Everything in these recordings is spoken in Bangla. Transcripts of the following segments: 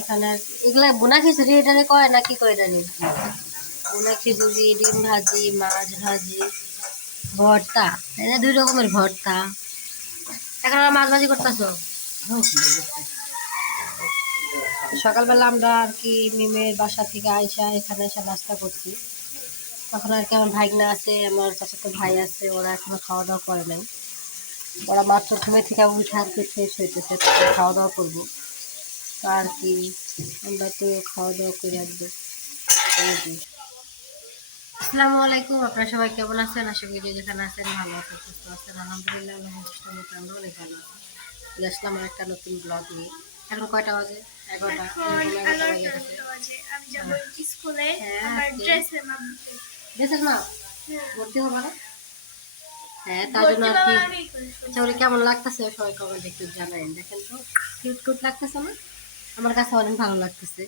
এখানে এগুলা বোনা খিচুড়ি এটা কয় না কি কয় জানি বোনা খিচুড়ি, ডিম ভাজি, মাছ ভাজি, ভর্তা। এটা দুই রকমের ভর্তা। এখন আমরা মাছ ভাজি করতেছ? সকালবেলা আমরা আর কি মিমের বাসা থেকে আইসা এখানে এসে নাস্তা করছি। তখন আর কি আমার ভাইগনা আছে, আমার চাচাতো ভাই আছে, ওরা এখনও খাওয়া দাওয়া করে নাই। ওরা মাত্র ঘুমে থেকে উঠে আর কি ফ্রেশ হইতেছে খাওয়া দাওয়া করব। আর কি আমরা তো খাওয়া দাওয়া করে আসব। আসসালামু আলাইকুম আপনারা সবাই কেমন আছেন? আশা করি যেখানে আছেন ভালো আছেন সুস্থ আছেন। আলহামদুলিল্লাহ আমরা অনেক ভালো আছি। আসলাম একটা নতুন ব্লগ নিয়ে। এখন কয়টা বাজে? এগারোটা। এগারোটা বাজে। আমি যাব স্কুলে হ্যাঁ, আমার ড্রেসের মাপতে দেশের মা ভর্তি হব না? হ্যাঁ তার জন্য আর কি? আচ্ছা ওরে কেমন লাগতেছে? সবাই কমেন্ট একটু জানাইন। দেখেন তো কিউট কিউট লাগতেছে না? আমার কাছে অনেক ভালো লাগতেছে।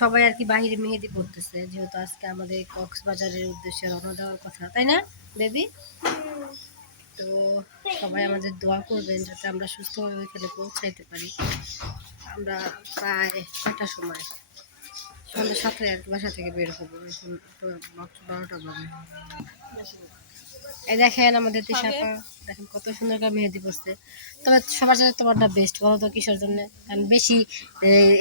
সবাই আর কি বাহিরে মেহেদি পড়তেছে যেহেতু আজকে আমাদের কক্সবাজারের উদ্দেশ্যে রওনা দেওয়ার কথা, তাই না, বেবি? তো সবাই আমাদের দোয়া করবেন যাতে আমরা সুস্থভাবে ওইখানে পৌঁছাইতে পারি। আমরা প্রায় কটার সময় সন্ধ্যে সাতটায় আর কি বাসা থেকে বের হব, এখন বারোটা বাজে। এই দেখেন আমাদের তিশাপা দেখেন কত সুন্দর করে মেহেদি পড়ছে তবে সবার সাথে তোমারটা বেস্ট বলো তো কিসের জন্য? কারণ বেশি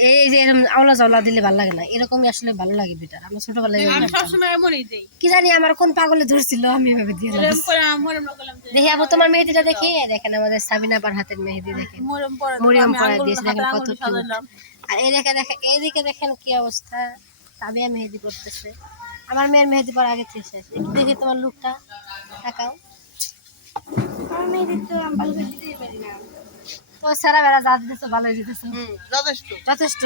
এই যে এরকম আওলা জাওলা দিলে ভালো লাগে না। এরকমই আসলে ভালো লাগে বেটার আমরা ছোটবেলায় কি জানি আমার কোন পাগলে ধরছিল আমি এভাবে দিয়ে দেখি আবু তোমার মেহেদিটা দেখি? দেখেন আমাদের সাবিনা পার হাতের মেহেদি দেখেন। পরে মরিয়ম দিয়েছে, দেখেন কত আর এই দেখে দেখেন এইদিকে দেখেন কি অবস্থা। তাবিয়া মেহেদি পড়তেছে আমার মেয়ের মেহেদি পর আগে থেকে শেষ। দেখি তোমার লুকটা তাকাও তো ভালো সারা বেড়া যা দিতেছো ভালোই দিতেছো। যথেষ্ট। যথেষ্ট।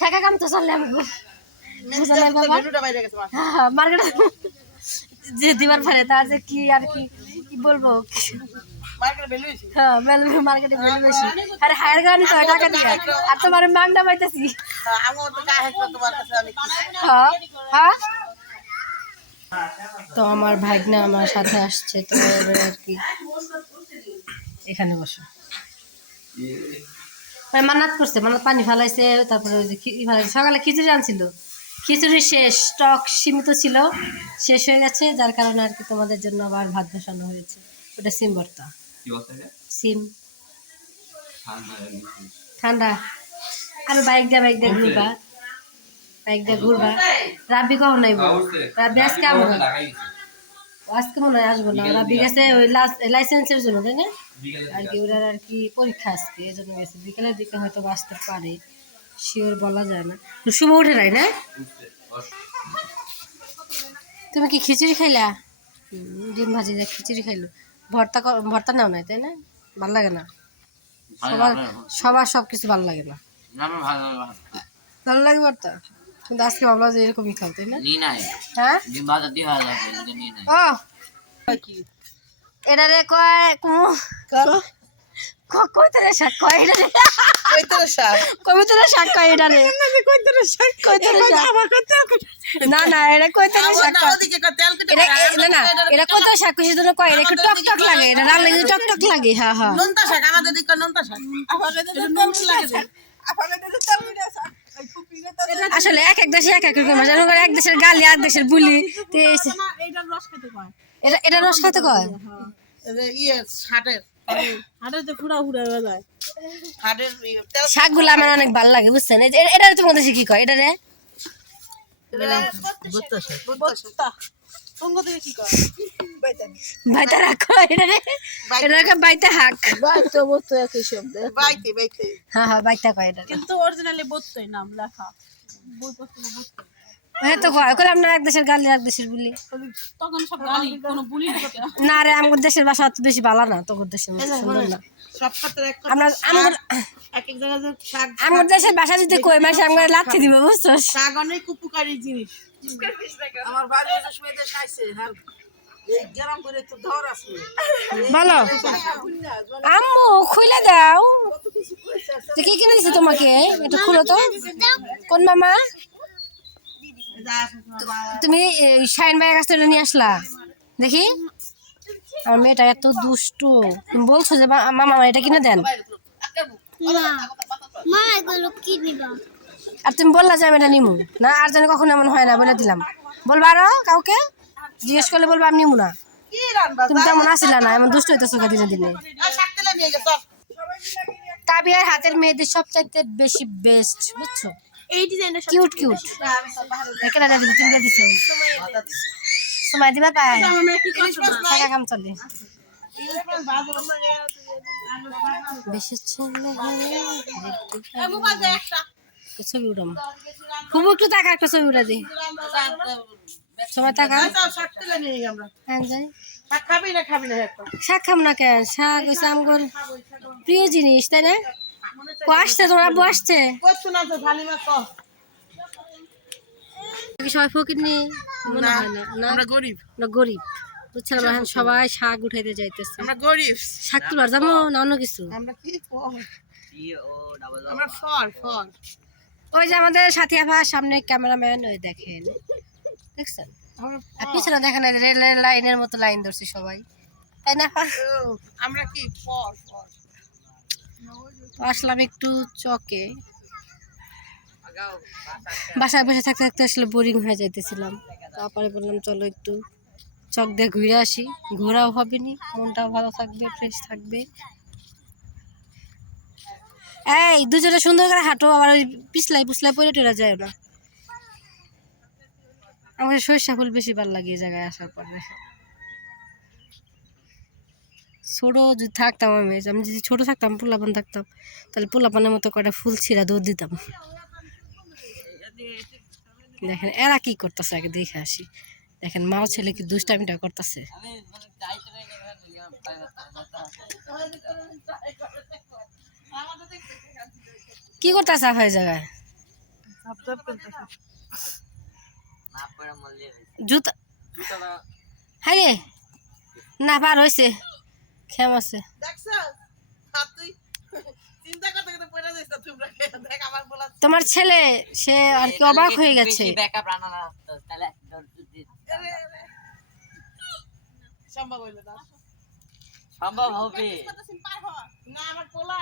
ঠেকা কাম তো চললে আমি বুঝলে বাবা। ভিডিওটা বাইরে গেছে মার্কেট যে দিবার পারে তা যে কি আর কি কি বলব? মার্কেটে ভ্যালু হ্যাঁ মার্কেটে বেশি বেশি আরে হায়ার গানি তো টাকা দিয়ে। আর তোমার মাংনা পাইতেছি। তো কাজ হচ্ছে তোমার কাছে অনেক হ্যাঁ হ্যাঁ। তো আমার ভাগনা আমার সাথে আসছে তো এবারে আর কি। এখানে বসো। ওই মান্নাত করছে মান্নাত পানি ফালাইছে তারপরে ওই যে ফালাইছে। সকালে খিচুড়ি আনছিল। খিচুড়ি শেষ স্টক সীমিত ছিল শেষ হয়ে গেছে যার কারণে আর কি তোমাদের জন্য আবার ভাত বসানো হয়েছে। ওটা সিম ভর্তা। রে? সিম। ঠান্ডা ঠান্ডা। আর বাইক দিয়ে বাইক দিয়ে ঘুরবা। বাইক দিয়ে ঘুরবা। রাব্বি কখন নাই খাওয়া উঠছে? রাব্বি আজকে লাগাই দিছে। আজকে মনে হয় আসব না। রাব্বি গেছে ওই লাইসেন্সের জন্য তাই না? আর কি ওরা আর কি পরীক্ষা আজকে এই জন্য গেছে। বিকেলের দিকে হয়তো আসতে পারে। শিওর বলা যায় না। শুভ উঠে নাই না? তুমি কি খিচুড়ি খাইলা? ডিম ভাজি দিয়ে খিচুড়ি খাইলো। ভর্তা ভর্তা নাও নাই তাই না? ভালো লাগে না। সবার সবার সব কিছু ভালো লাগে না। ভালো লাগে ভর্তা? কিন্তু আজকে ভাবলাম যে এরকমই খাও তাই না? হ্যাঁ? ও। এটা রে কয় কুমু কইতরে শাক কয় এটা রে? কইতরে শাক? কবিতরে শাক কয় এটা রে? কইতরে শাক। কইতরে শাক। না না এটা কইতরে শাক এটা না না এটা কইতরে শাক জন্য কয় এটা একটু টক টক লাগে এটা রান্না কিন্তু টক টক লাগে হ্যাঁ হ্যাঁ। নোনতা শাক আমাদের দিকে নোনতা শাক। আমাদের দিকে নোনতা লাগে আমাদের দিকে তেল শাক ওই ফুপিকে তো আসলে এক এক দেশে এক এক রকম ভাষা করে এক দেশের গালি এক দেশের বুলি এটা এটা রস খাইতে কয়? ইয়ে হয়ে যায়। হাটের ইয়ে, শাকগুলো আমার অনেক ভালো লাগে বুঝছেন? এটা তোমার দেশে কি কয়? এটা রে? কি কয়? বাইতা। রাখো এটা রে এটা রে বাইতা হাক। বাইতে একই শব্দ। বাইতে বাইতে। হ্যাঁ হ্যাঁ বাইতা কয় এটা। কিন্তু অরিজিনালি বত্তই নাম লেখা। বই হ্যাঁ তো কয় কইলাম না এক দেশের গালি এক দেশের বুলি। তখন সব গালি কোনো বুলি না না রে আমার দেশের ভাষা অত বেশি ভালো না তোর দেশের সুন্দর না। সব ক্ষেত্রে এক আমরা আমার এক এক জায়গায় যে শাক আমার দেশের ভাষা যদি কই মাসে আমরা লাথি দিব বুঝছ শাক অনেক উপকারী জিনিস। আমার বাড়ি শুয়ে দিয়ে খাইছে বলো আম্মু খুলে দাও। কি কিনে দিছে তোমাকে? এটা খুলো তো। কোন মামা? তুমি এই শাইন ভাইয়ের কাছ থেকে নিয়ে আসলা। দেখি। আমার মেয়েটা এত দুষ্টু। তুমি বলছো যে মামা এটা কিনে দেন। মা এগুলো কি নিবা? আর তুমি বললা যে আমি এটা নিমু। না আর জানি কখনো এমন হয় না বলে দিলাম। বলবা আরও কাউকে? জিজ্ঞেস করলে বলব আমি নিমু না। কি রান্না? তুমি তেমন আসিলা না এমন দুষ্ট হইতেছো দিনে? দিনে তাবিয়ার হাতের মেয়েদের সবচাইতে বেশি বেস্ট বুঝছ? এই ডিজাইনটা কিউট কিউট এখানে দেখো। তিনটা দিছো সময় দিবা পায়। টাকা কাম চলে। বেশি ছেলে ছবি উঠাম খুব একটু টাকা একটা ছবি উঠা দিই টাকা আমরা। হ্যাঁ যাই। শাক খাবি না খাবি না একটা শাক খাম না কেন? শাক হচ্ছে আমগর প্রিয় জিনিস তাই না? আসছে তোমরা কি? সবাই ফকির মনে হয় না আমরা গরিব। আমরা গরিব। বুঝছেন আমরা এখন সবাই শাক উঠাইতে যাইতেছে। আমরা গরিব। শাক তোলার যাব না অন্য কিছু? আমরা কি আমরা ফর ফর ওই যে আমাদের সাথী আভা সামনে ক্যামেরাম্যান ওই দেখেন। দেখছেন? আর পিছনে দেখেন রেলের লাইনের মতো লাইন ধরছে সবাই। তাই না? আমরা কি? আসলাম একটু চকে। বাসায়। বসে থাকতে থাকতে আসলে বোরিং হয়ে যাইতেছিলাম। তারপরে বললাম চলো একটু চক দিয়ে ঘুরে আসি। ঘোরাও হবে নি মনটাও ভালো থাকবে ফ্রেশ থাকবে। এই দুজনে সুন্দর করে হাঁটো আবার ওই পিছলাই পিছলাই পরে টেরা যায় না। আমার সরিষা ফুল বেশি ভালো লাগে এই জায়গায় আসার পরে ছোট যদি থাকতাম আমি আমি যদি ছোট থাকতাম, পোলাপান থাকতাম, তাহলে পোলাপানের মতো কটা ফুল ছিঁড়া দৌড় দিতাম। দেখেন, এরা কি করতেছে আগে দেখে আসি। দেখেন, মাও ছেলে কি দুষ্টামিটা করতেছে। কি করতেছে এই জায়গায়? জুতা হ্যাঁ রে না পার হয়েছে খেম আছে। তোমরা ছেলে সে আর কি অবাক হয়ে গেছে। সম্ভব হইল না সম্ভব হবে না আমার পোলা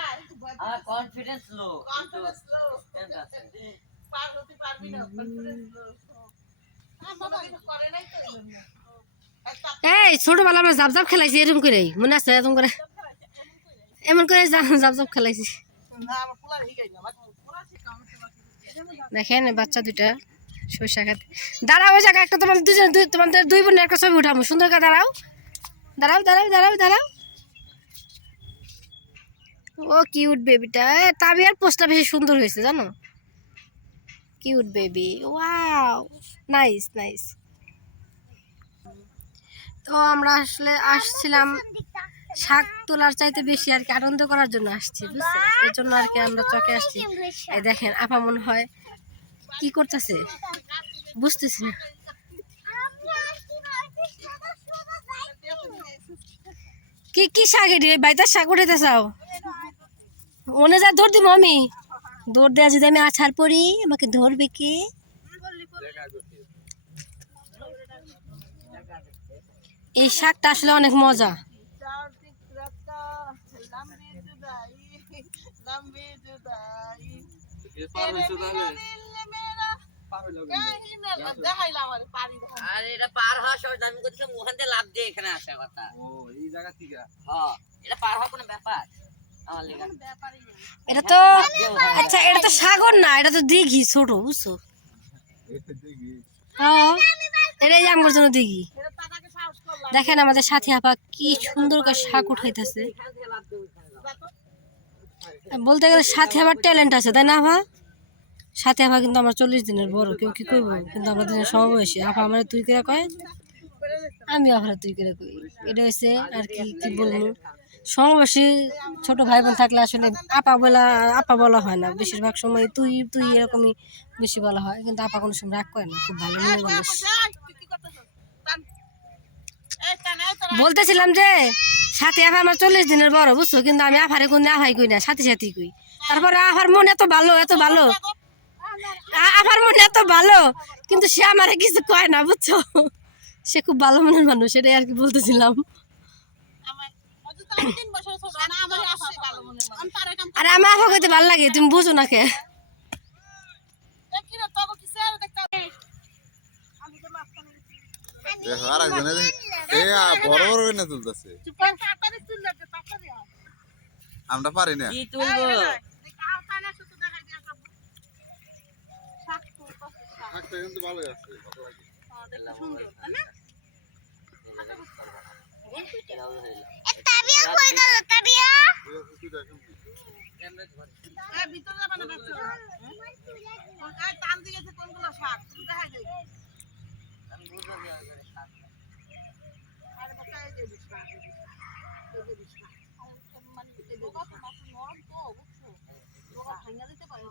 আমার কনফিডেন্স লো কনফিডেন্স লো পার হতে পারবি না কনফিডেন্স লো এই, ছোটবেলা আমরা জাপ জাপ খেলাইছি, এরকম করে মনে আছে? এরকম করে। এমন করে জাপ জাপ খেলাইছি। দেখেন, বাচ্চা দুইটা সরিষা খাতে। দাঁড়াও, ওই জায়গায় একটা তোমার দুজন তোমাদের দুই বোনের একটা ছবি উঠাবো। সুন্দর করে দাঁড়াও। দাঁড়াও দাঁড়াও দাঁড়াও দাঁড়াও। ও কিউট বেবিটা। তাবিয়ার পোস্টটা বেশি সুন্দর হয়েছে, জানো? Cute baby. Wow. Nice nice তো আমরা আসলে আসছিলাম শাক তোলার চাইতে বেশি আর কি আনন্দ করার জন্য আসছি বুঝছ এর জন্য আর কি আমরা চকে আসছি। এই দেখেন, আপা মনে হয় কি করতেছে? বুঝতেছি না। কি কি শাক এটি? বাইতার শাক উঠাইতে চাও? মনে যা ধর দিব আমি। দৌড় দেওয়া যদি আমি আছাড় পড়ি, আমাকে ধরবে কে? এই শাকটা আসলে অনেক মজা। আর এটা পার হওয়ার সময় আমি করছিলাম ওখান থেকে লাভ দিয়ে এখানে আসা কথা। ও এই জায়গা থেকে? হ্যাঁ এটা পার হওয়ার কোনো ব্যাপার? এটা তো আচ্ছা এটা তো সাগর না এটা তো দিঘি ছোট বুঝছ? হ্যাঁ এটাই আমার জন্য দিঘি। দেখেন আমাদের সাথী আপা কি সুন্দর করে শাক উঠাইতেছে। বলতে গেলে সাথে আবার ট্যালেন্ট আছে, তাই না আপা? সাথে আপা কিন্তু আমার চল্লিশ দিনের বড়, কেউ কি কইব? কিন্তু আমরা দিনের সমবয়সী। আপা আমার তুই করে কয়? আমি আবার তুই করে কই। এটা হয়েছে আর কি কি বলব? সমবয়সী ছোট ভাই বোন থাকলে আসলে আপা বলা আপা বলা হয় না। বেশিরভাগ সময় তুই তুই এরকমই বেশি বলা হয়। কিন্তু আপা কোনো সময় রাগ করে না, খুব ভালো মনে মানুষ তুই কি করতেছিস টান এই টান এই তোরা বলতেছিলাম যে, সাথে আফা আমার চল্লিশ দিনের বড়, বুঝছ? কিন্তু আমি আফারে কোন আফাই কই না, সাথে সাথে কই তারপরে আফার মন এত ভালো এত ভালো। আফার মন এত ভালো, কিন্তু সে আমারে কিছু কয় না, বুঝছ? সে খুব ভালো মনের মানুষ, এটাই আর কি বলতেছিলাম। আরে আমার আফা কইতে ভালো লাগে, তুমি বুঝো না কে দেখি না তবে কি স্যার দেখতে আমি তো মাফ করে দেখো আর একজনে এ বড় বড় না তুলতেছে। আমরা পারি না। কি তুলবো? দেখ কিন্তু ভালো আছে ভিতরে যাবে না কোনগুলো শাক তুই দেখাই মানে দিতে পারে,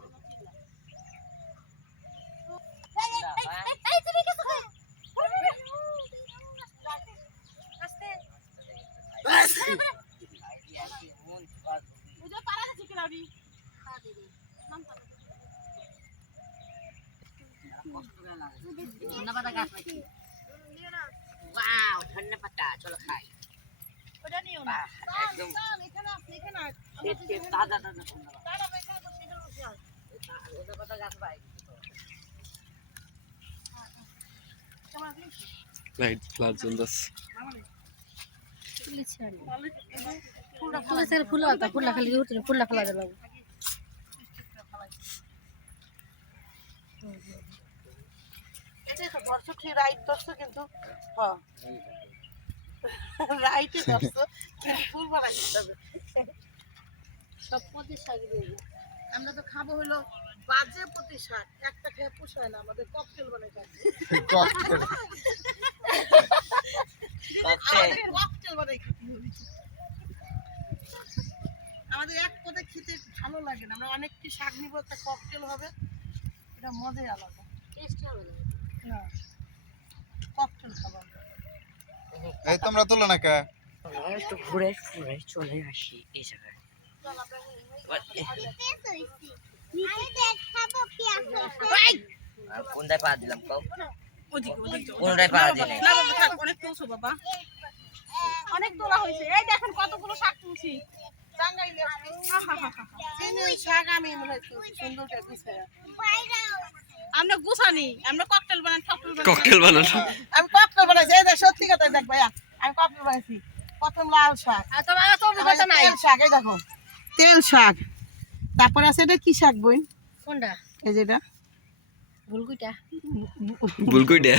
তুমি কিছু কই বুঝে পারা কিনা? ধন্যবাদ গাছ ওয়াও ধন্যবাদ চলো খাই ওটা নিও না। একদম এখানে আছে, এখানে তাজা ধন্যবাদ গাছ ভাই লাইট ফ্লাড জ্বলতেছে ফুলটা ফুলে ফুল ফুলটা খালি উঠে ফুলটা ফেলা দিল এটা তো ধরছো ঠিক রাইট ধরছো কিন্তু হ্যাঁ। রাইটে ধরছো কিন্তু ফুল বানাই হবে। সব শাক দিয়ে আমরা তো খাব হলো বাজে প্রতি শাক একটা খেয়ে পোষায় না আমাদের ককটেল বানাই ককটেল। ককটেল বানাই খাই। আমাদের এক পদে খেতে ভালো লাগে না। আমরা অনেকটি শাক নিব একটা ককটেল হবে। এটা মজাই আলাদা। টেস্ট হবে না ককটেল খাব এই তোমরা তুলো না কে? একটু ঘুরে ঘুরে চলে আসি এই জায়গায়। কোনটায় পা দিলাম কও? ওদিকে ওদিকে কোনটায় পা দিলে? না বাবা থাক অনেক তুলছো বাবা অনেক তোলা হয়েছে। এই দেখেন কতগুলো শাক তুলছি। শাক আমি মনে সুন্দর। আমরা গুছানি আমরা ককটেল বানাই ককটেল বানাই ককটেল বানানো। আমি ককটেল বানাইছি এই দেখ সত্যি কথা দেখ ভাইয়া আমি ককটেল বানাইছি। প্রথম লাল শাক। আর তোমার তো অভিজ্ঞতা নাই? তেল শাক এই দেখো তেল শাক। তারপর আছে এটা কি শাক বই কোনটা? এই যেটা ভুলকুইটা। ভুল কইটা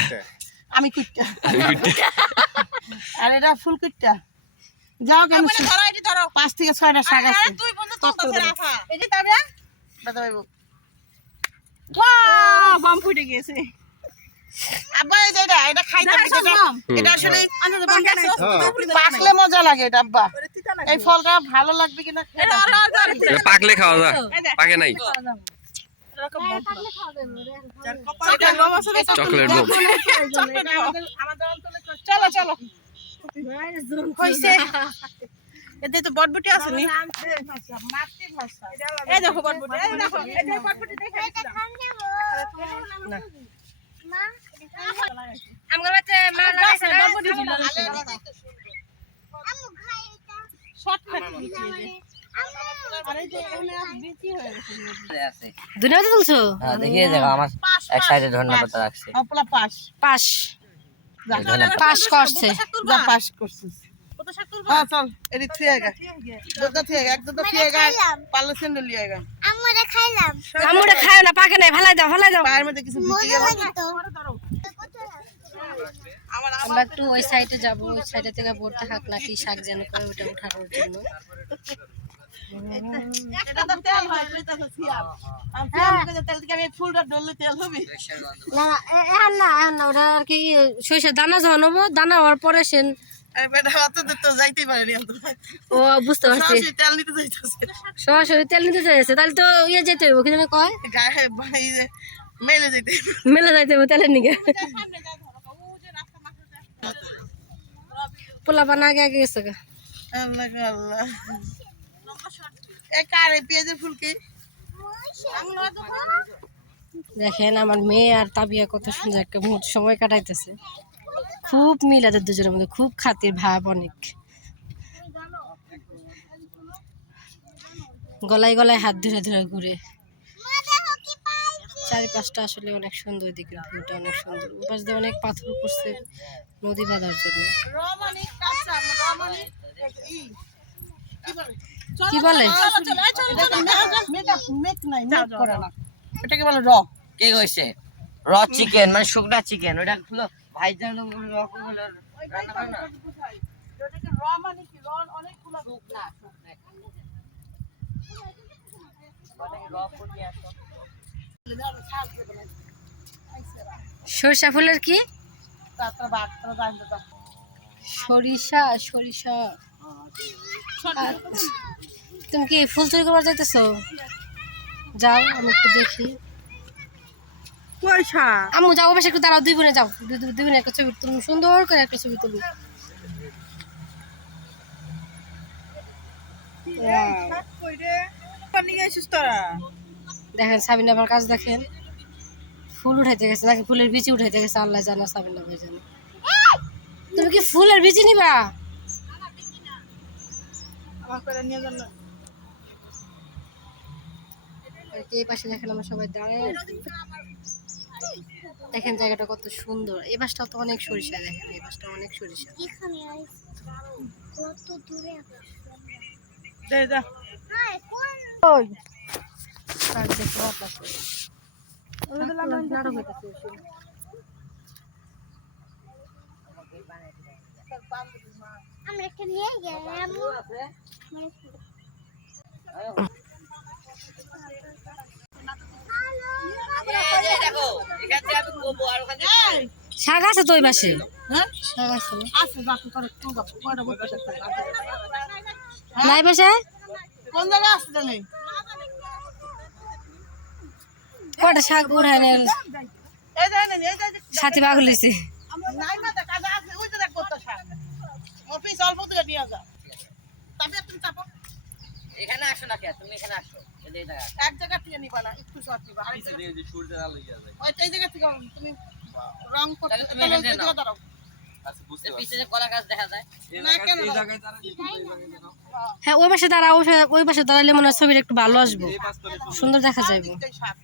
আমি কুটটা আর এটা ফুল কুটটা যাও কেন পাঁচ থেকে ছয়টা শাক আছে। এই যে তবে দাদা বাবু বাম ফুটে গিয়েছে। আব্বা এই যে এটা এটা খাইতে হবে, এটা- এটা আসলে পাকলে মজা লাগে এটা আব্বা। এই ফলটা ভালো লাগবে কিনা? পাকলে খাওয়া যায়। পাকে নাই। না? Chocolate bomb. চলো চলো। হইছে। এতে তো বটবটি আছে নি? এই দেখো বটবটি এই দেখো এই যে বটবটি দেখে মা আমার বাচ্চা মা লাগাইছে বটবটি আমু খাই এটা। শর্ট কাট দিচ্ছি এই যে আর এই যে এখানে বেশি হয়ে গেছে। দুনিয়াতে তুলছো? হ্যাঁ দেখিয়ে দেখো আমার এক সাইডে ধন্যবাদ রাখছে। অপলা পাস পাস পাস করছে। যা পাস করছিস। হ্যাঁ চল এটি থুয়ে গা। দুধটা থুয়ে গা এক দুধটা থুয়ে গা পাল্লা স্যান্ডেল লিয়ে গা। আমরা খাইলাম। আমুটা খায় না পাকে নাই ফেলাই দাও ফেলাই দাও। পায়ের মধ্যে কিছু ঢুকে গেল লাগে তো। আমার আমরা একটু ওই সাইডে যাব ওই সাইডে থেকে বলতে হাকলা কি শাক যেন করে ওটা উঠানোর জন্য। এটা তো তেল হয় এটা তো সিয়াম। আমি সিয়াম করে তেল থেকে আমি ফুলটা ডললে তেল হবে। না না এ- এখন না এখন না ওটা আর কি সরিষার দানা যখন হব দানা হওয়ার পরে সে আমি বেটা অত দূর তো যাইতেই পারিনি আমি তো ও বুঝতে পারছি। সরাসরি তেল নিতে যাইতেছে। সরাসরি তেল নিতে চাইছে তাহলে তো ইয়ে যেতে হইব কি কয়? গায়ে ভাই যে মেলে যেতে মেলে যাইতে হইব তেলের নিকে। পোলা বানা আগে আগে গেছে গা। আল্লাহ আল্লাহ। কারে পেঁয়াজের ফুল কি? দেখেন আমার মেয়ে আর তাবিয়া কত সুন্দর একটা মুহূর্ত সময় কাটাইতেছে। খুব মিল এদের দুজনের মধ্যে খুব খাতির ভাব অনেক। গলায় গলায় হাত ধরে ধরে ঘুরে। চারিপাশটা আসলে অনেক সুন্দর দিকের ভিউটা অনেক সুন্দর। উপাস দিয়ে অনেক পাথর করছে নদী বাঁধার জন্য। কি বলে কি বলে চলো চলো এই চলো চলো মেকআপ মেক নাই মেক করে না এটাকে বলে র? কে কইছে? র চিকেন মানে শুকনা চিকেন ওটা ভাইজান সরিষা ফুলের কি? সরিষা সরিষা। আচ্ছা। তুমি কি ফুল চুরি করবার যাইতেছো? যাও আমি একটু দেখি। পয়সা। আম্মু যাও বেশ একটু দাঁড়াও দুই বোনে যাও। দুই বোনে একটা ছবি তুলুন সুন্দর করে একটা ছবি তুলুন দেখেন সাবিনা কাজ দেখেন। ফুল উঠাইতে গেছে নাকি ফুলের বিচি উঠাইতে গেছে? আল্লাহ জানা সাবিনা ভাই জানে। তুমি কি ফুলের বিচি নিবা? এই পাশে দেখেন আমরা সবাই দাঁড়ায়। দেখেন জায়গাটা কত সুন্দর। এই পাশটা তো অনেক সরিষা দেখেন এই পাশটা অনেক সরিষা। আমরা একটা নিয়ে গেলাম। শাক আছে তো ওই পাশে? হ্যাঁ? নাই পাশে? কটা শাক উঠায় নেন সাথী বাঘ লইছে নাই না দেখ কাজে আছে ওই যে দেখ শাক। অফিস অল্প দিলে নিয়ে যা। তুমি চাপো। এখানে আসো না কে? তুমি এখানে আসো। এক জায়গা থেকে নিবা না একটু শর্ট নিবা আরেক জায়গা ওই এই জায়গা থেকে তুমি রং করতে তুমি এখান থেকে দাঁড়াও। এই পিছে যে কলা গাছ দেখা যায়। হ্যাঁ ওই পাশে দাঁড়া ওই পাশে- দাঁড়ালে মনে হয় ছবিটা একটু ভালো আসব। সুন্দর দেখা যাইবো শাক